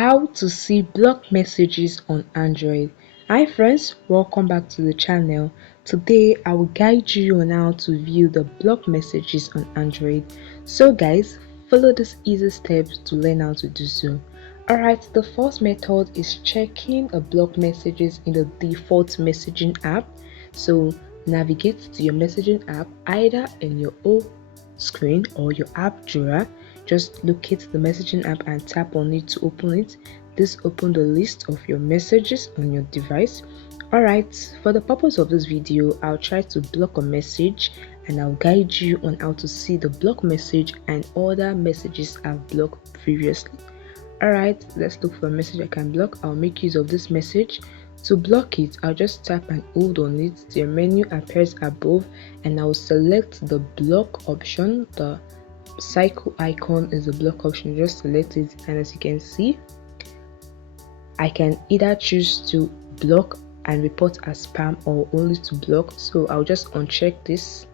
How to see blocked messages on Android. Hi friends, welcome back to the channel. Today I will guide you on how to view the blocked messages on Android. So guys, follow these easy steps to learn how to do so. Alright, the first method is checking the blocked messages in the default messaging app. So navigate to your messaging app either in your home screen or your app drawer. Just locate the messaging app and tap on it to open it. This opens the list of your messages on your device. Alright, for the purpose of this video, I'll try to block a message and I'll guide you on how to see the block message and other messages I've blocked previously. Alright, let's look for a message I can block. I'll make use of this message. To block it, I'll just tap and hold on it. The menu appears above and I'll select the block option. The cycle icon is the block option. Just select it, and as you can see, I can either choose to block and report as spam or only to block. So I'll just uncheck this.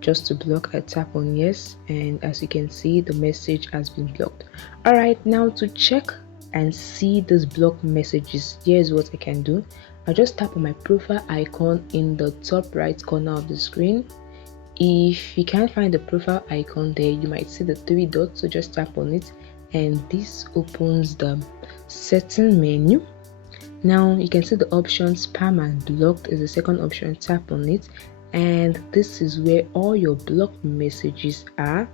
Just to block, I tap on yes, and as you can see, the message has been blocked. Alright, now to check and see these blocked messages, here's what I can do. I'll just tap on my profile icon in the top right corner of the screen. If you can't find the profile icon there, you might see the three dots, so just tap on it and this opens the setting menu. Now you can see the option spam and blocked is the second option. Tap on it and this is where all your blocked messages are.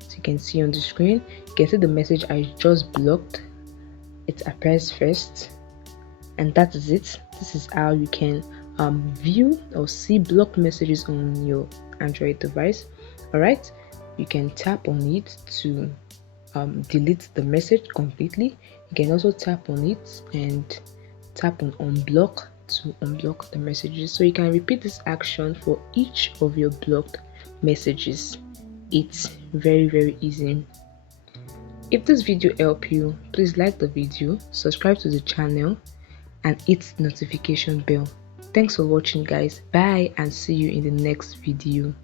So you can see on the screen, you can see the message I just blocked. It appears first, and that is it. This is how you can view or see blocked messages on your Android device. Alright, you can tap on it to delete the message completely. You can also tap on it and tap on unblock to unblock the messages. So you can repeat this action for each of your blocked messages. It's very easy. If this video helped you, please like the video, subscribe to the channel and hit the notification bell. Thanks for watching guys. Bye and see you in the next video.